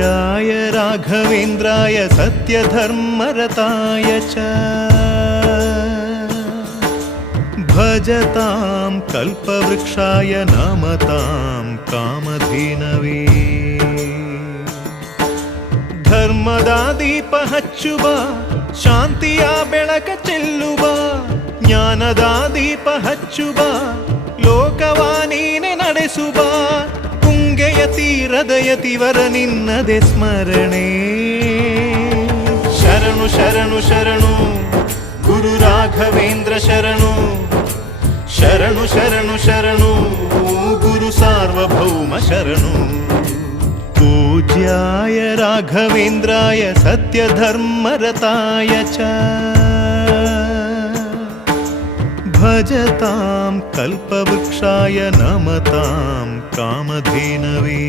पूज्याय राघवेन्द्राय सत्यधर्मरताय च भजतां कल्पवृक्षाय नमतां कामधेनवे ಧರ್ಮದ ದೀಪ ಹಚ್ಚುವ ಶಾಂತಿಯ ಬೆಳಕ ಚೆಲ್ಲುವ ಜ್ಞಾನದ ದೀಪ ಹಚ್ಚುವ ಲೋಕವ ನೀನೆ ನಡೆಸುವ ತುಂಗೆಯ ತೀರದ ಯತಿವರ ನಿನ್ನದೆ ಸ್ಮರಣೆ ಶರಣು ಶರಣು ಶರಣು ಗುರು ರಾಘವೇಂದ್ರ ಶರಣು ಶರಣು ಶರಣು ಶರಣು ಗುರು ಸಾರ್ವಭೌಮ ಶರಣು पूज्याय राघवेन्द्राय सत्यधर्मरताय च भजतां कल्पवृक्षाय नमतां कामधेनवे